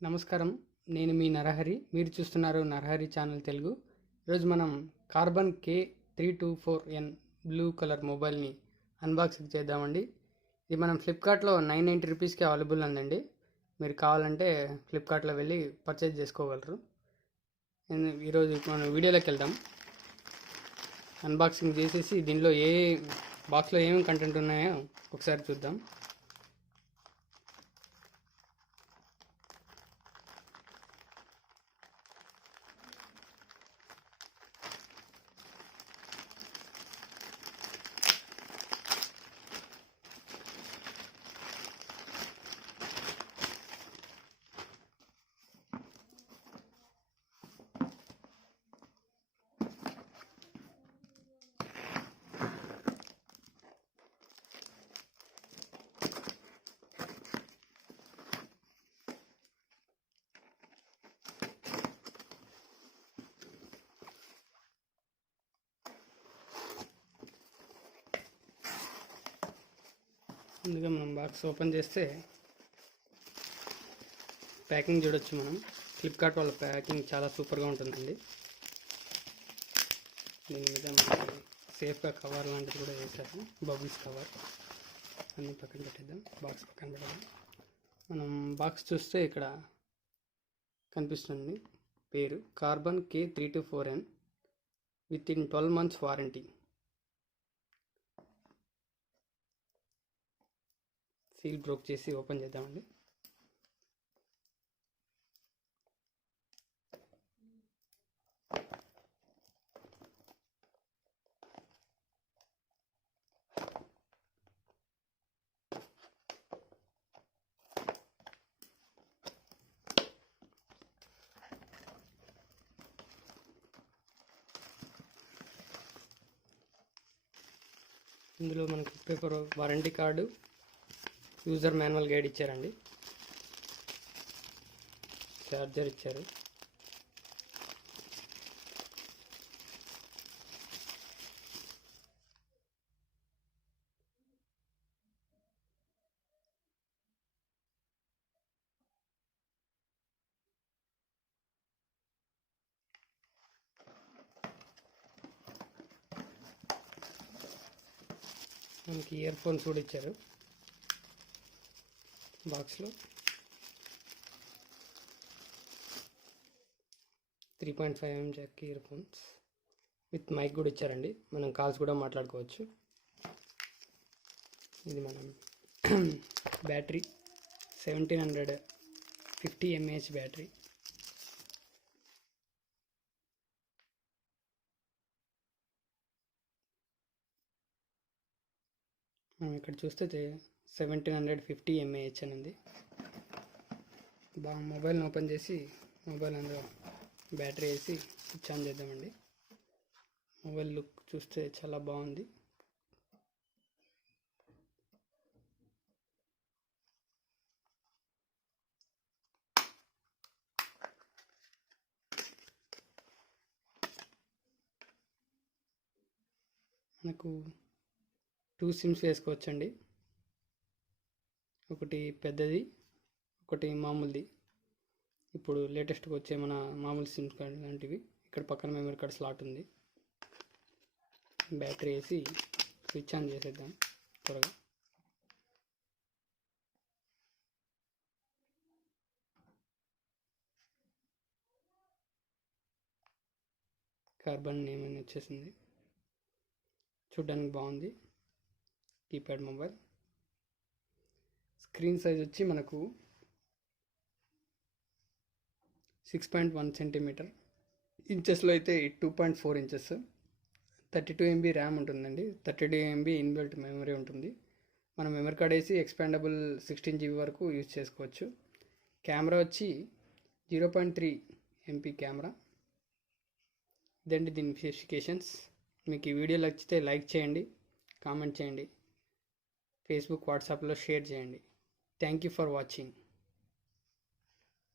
నమస్కారం. నేను మీ నరహరి. మీరు చూస్తున్నారు నరహరి ఛానల్ తెలుగు. ఈరోజు మనం కార్బన్ K324N బ్లూ కలర్ మొబైల్ని అన్బాక్సింగ్ చేద్దామండి. ఇది మనం ఫ్లిప్కార్ట్లో 990 రూపీస్కి అవైలబుల్ ఉందండి. మీరు కావాలంటే ఫ్లిప్కార్ట్లో వెళ్ళి పర్చేజ్ చేసుకోగలరు. ఈరోజు మనం వీడియోలోకి వెళ్దాం. అన్బాక్సింగ్ చేసేసి దీనిలో బాక్స్లో ఏమేమి కంటెంట్ ఉన్నాయో ఒకసారి చూద్దాం. ముందుగా మనం బాక్స్ ఓపెన్ చేస్తే ప్యాకింగ్ చూడొచ్చు. మనం ఫ్లిప్కార్ట్ వాళ్ళ ప్యాకింగ్ చాలా సూపర్గా ఉంటుందండి. దీని మీద మనకి సేఫ్గా కవర్ లాంటిది కూడా వేసారు, బబుల్స్ కవర్. అన్నీ పక్కన పెట్టేద్దాం, బాక్స్ పక్కన పెట్టేద్దాం. మనం బాక్స్ చూస్తే ఇక్కడ కనిపిస్తుంది పేరు Karbonn K324N with in 12 months warranty. Seal broke చేసి ఓపెన్ చేద్దామండి. ఇందులో మనకు paper warranty card, user manual guide ఇచ్చారండి, చార్జర్ ఇచ్చారు. మనకి ఇయర్ ఫోన్స్ కూడా ఇచ్చారు బాక్స్లో. 3.5mm jack earphones with mic కూడా ఇచ్చారండి. మనం కాల్స్ కూడా మాట్లాడుకోవచ్చు. ఇది మనం బ్యాటరీ 1750 mAh బ్యాటరీ. మనం ఇక్కడ చూస్తే 1750 mAh అని ఉంది. మొబైల్ని ఓపెన్ చేసి మొబైల్ అందులో బ్యాటరీ వేసి స్విచ్ ఆన్ చేద్దామండి. మొబైల్ లుక్ చూస్తే చాలా బాగుంది. మనకు 2 సిమ్స్ వేసుకోవచ్చండి. ఒకటి పెద్దది, ఒకటి మామూలుది. ఇప్పుడు లేటెస్ట్గా వచ్చే మన మామూలు సిమ్స్ కార్డ్ లాంటివి. ఇక్కడ పక్కన మెమరీ కార్డ్ స్లాట్ ఉంది. బ్యాటరీ వేసి స్విచ్ ఆన్ చేసేద్దాం త్వరగా. కార్బన్ నేమ్ అని వచ్చేసింది. చూడ్డానికి బాగుంది. Keypad mobile. స్క్రీన్ సైజ్ వచ్చి మనకు 6.1 సెంటీమీటర్. ఇంచెస్లో అయితే 2.4 ఇంచెస్. 32 MB ర్యామ్ ఉంటుందండి. 32 MB ఇన్బిల్ట్ మెమరీ ఉంటుంది. మనం మెమరీ కార్డ్ వేసి ఎక్స్పాండబుల్ 16 GB వరకు యూజ్ చేసుకోవచ్చు. కెమెరా వచ్చి 0.3 MP కెమెరా. ఇదండి దీని స్పెసిఫికేషన్స్. మీకు ఈ వీడియో నచ్చితే లైక్ చేయండి, కామెంట్ చేయండి, ఫేస్బుక్, వాట్సాప్లో షేర్ చేయండి. Thank you for watching.